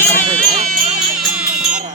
அம்மா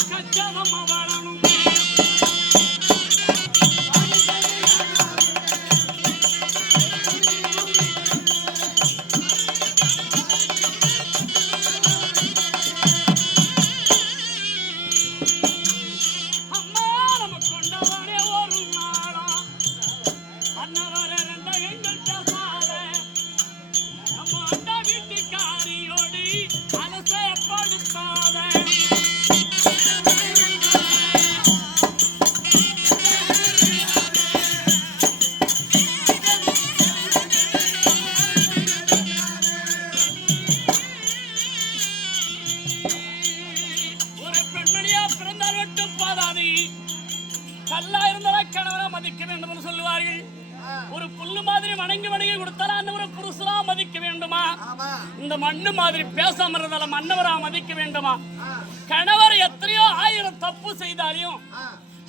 நம்ம கஷ்டம் மண்ணு மாதிரி பேசாம இருந்தாலும் மன்னவரா மதிக்க வேண்டுமா? கணவர் எத்தனையோ ஆயிரம் தப்பு செய்தாலையும்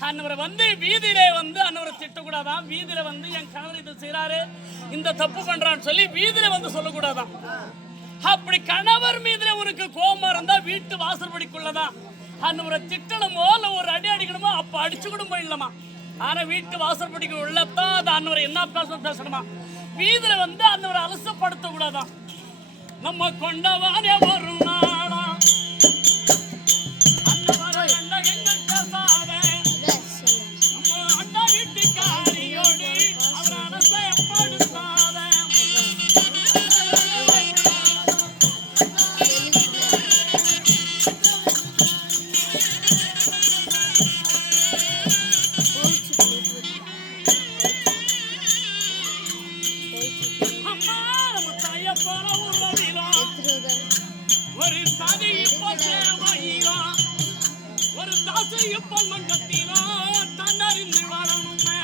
அன்னவரை வந்து வீதியிலே வந்து அன்னவரை திட்டக்கூடாதான். வீதியில வந்து என் கணவர் இது செய்யறாரு இந்த தப்பு பண்றான்னு சொல்லி வீதியில வந்து சொல்லக்கூடாதான். அப்படி கணவர் மீதுல உனக்கு கோபம் இருந்தா வீட்டு வாசல்படிக்குள்ளதான் அன்னவரை திட்டணுமோ இல்ல ஒரு அடி அடிக்கணுமோ அப்ப அடிச்சு கூட போயிடலாமா ஆனா வீட்டு வாசல்படிக்கு உள்ளதான் அது அன்னவரை என்ன பேசணும் பேசணுமா? வீதியில வந்து அன்னவரை அலசப்படுத்த கூடாதான் நம்ம கொண்டவானே ஒரு நாளா நம்ம அண்ணா வீட்டுக்காரியோடு அவர் அலசப்படுத்தாத ஒரு தாதி இப்போ சேவையிலும் ஒரு தாசு இப்போ மங்கத்திலும் தன்னறிந்து வாழணுமே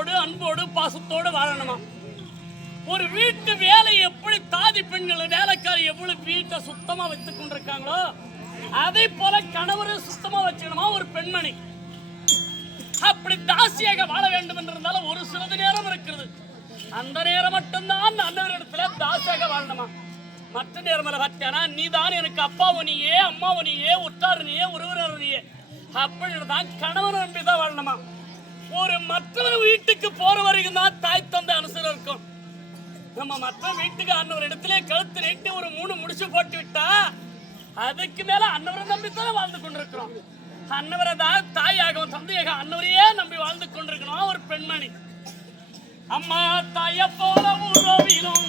இடத்துலயும் அன்போடு பாசத்தோடு வாழணுமா? ஒரு வீட்டு வேலை எப்படி தாதி பெண்கள் வேலைக்காரி எவ்வளவு வீட்டை சுத்தமா வைத்துக் கொண்டிருக்காங்களோ அதே போல கணவரை சுத்தமா வச்சுக்கணுமா ஒரு பெண்மணி? அப்படி தாசியாக வாழ வேண்டும் என்றிருந்தாலும் ஒரு சிறிது நேரம் இருக்கிறது. அந்த நேரம் மட்டும்தான் அண்ணன் இடத்துல தாசியாக வாழணுமா? மற்ற நேரம் பார்த்தேனா நீ தான் எனக்கு அப்பாவும் நீயே அம்மாவும் நீயே உற்றாரு நீயே உறவினர் நீயே அப்படின்னு தான் கணவன் நம்பி தான் வாழணுமா? ஒரு மற்றவர் வீட்டுக்கு போற வரைக்கும் தான் தாய் தந்தை அனுசரம் இருக்கும். நம்ம மற்ற வீட்டுக்கு அன்னவர் இடத்துல கழுத்து நீட்டி ஒரு மூணு முடிச்சு போட்டு விட்டா அதுக்கு மேல அன்னவரை நம்பித்தானே வாழ்ந்து கொண்டிருக்கிறோம். அன்னவரை தான் தாயாகவும் தந்தையாக அன்னவரையே நம்பி வாழ்ந்து கொண்டிருக்கணும் ஒரு பெண்மணி. அம்மா தாய போல உறவிலும்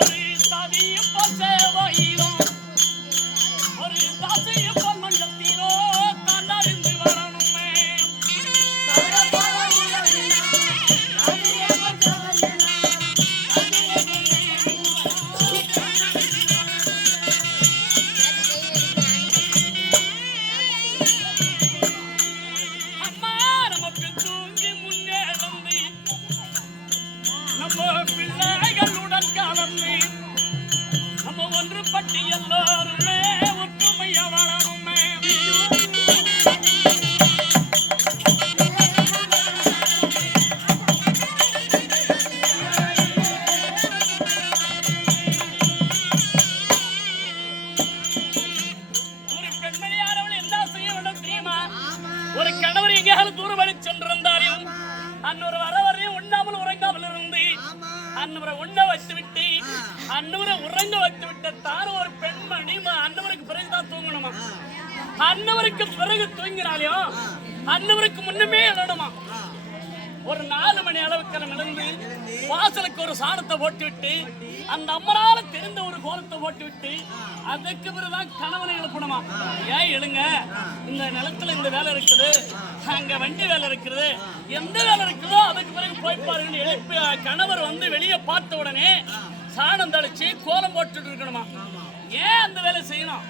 ஒரு சதிய சேவையிலும் ஒரு தசை தூங்கி முன்னேறந்து நம்ம பிள்ளைகளுடன் கலந்து நம்ம ஒன்றுபட்டு எல்லோருமே அன்னவருக்கு பிறகு தூங்கினாலையும் அன்னவருக்கு முன்னமே எழணுமா ஒரு நாலு மணி அளவுக்கு எழுந்து வாசலுக்கு ஒரு சாணத்தை போட்டு விட்டு அந்த அம்மனால தெரிந்த ஒரு கோலத்தை போட்டு விட்டு அதுக்கு பிறகுதான் கணவனை எழுப்பணுமா? ஏன் எழுங்க. இந்த நிலத்துல இந்த வேலை இருக்குது. அங்க வண்டி வேலை இருக்குது. எந்த வேலை இருக்குதோ அதுக்கு பிறகு போய் பாருங்கன்னு எழுப்பி கணவர் வந்து வெளியே பார்த்த உடனே சாணம் தடிச்சு கோலம் போட்டுட்டு இருக்கணுமா? ஏன் அந்த வேலை செய்யணும்?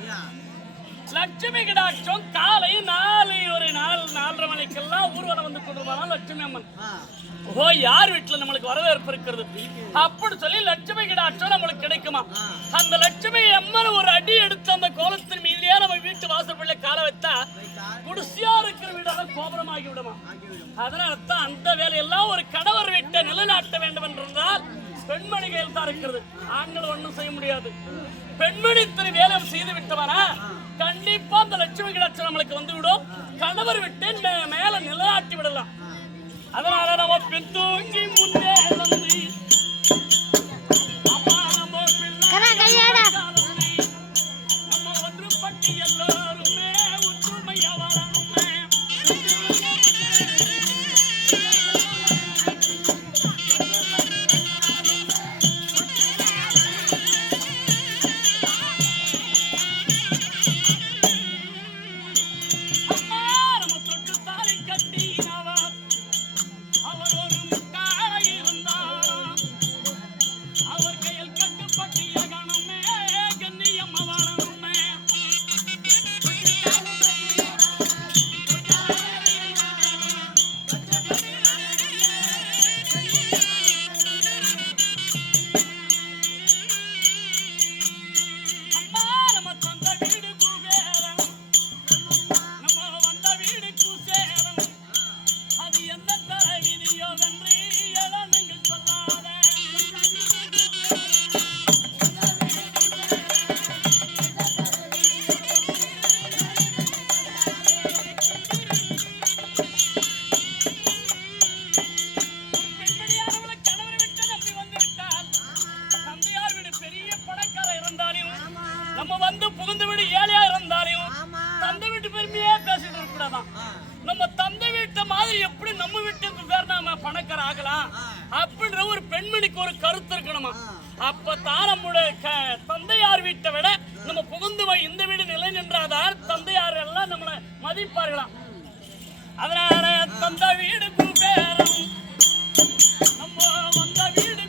லட்சுமி கிடாட்சம் காலை நாலு ஒரு நாலு நாலரை மணிக்கெல்லாம் ஊர்வலம் வந்து கொண்டு லட்சுமி அம்மன். ஓ யார் வீட்டுல நம்மளுக்கு வரவேற்பு இருக்கிறது? அப்படி சொல்லி லட்சுமி கிடாட்சம் நம்மளுக்கு கிடைக்குமா? அந்த லட்சுமி அம்மன் ஒரு அடி எடுத்து அந்த கோலத்தின் மீதிலே நம்ம வீட்டு வாசற்பள்ள கால வைத்தா குடிசையா இருக்கிற வீடெல்லாம் கோபுரமாகி விடுமா? அதனால தான் அந்த வேலையெல்லாம் ஒரு கணவர் வீட்டை நிலைநாட்ட வேண்டும் என்றால் பெண்மணி கையில் தான் இருக்கிறது. ஆண்கள் ஒன்றும் செய்ய முடியாது. பெண்மணி திரு வேலை செய்து விட்டவனா கண்டிப்பா அந்த லட்சுமி கிடாட்சம் நம்மளுக்கு வந்து விடும் கணவர் விட்டு மே- மேல நிலைநாட்டி விடலாம். அதனால நம்ம பின் தூங்கி முன்னே வந்து புகுந்த வீடு ஏழையா இருந்தாலும் தந்தை வீட்டு பெருமையே பேசிட்டு இருக்க கூடாதான் நம்ம தந்தை வீட்டை மாதிரி எப்படி நம்ம வீட்டுக்கு பேர் நாம பணக்கார ஆகலாம்? அப்படின்ற ஒரு பெண்மணிக்கு ஒரு கருத்து இருக்கணுமா? அப்பதான் நம்முடைய க- தந்தையார் வீட்டை விட நம்ம புகுந்து இந்த வீடு நிலை நின்றாதான் தந்தையார் எல்லாம் நம்மளை மதிப்பார்களாம் அதனால தந்தை வீடு குபேரம் நம்ம வந்த வீடு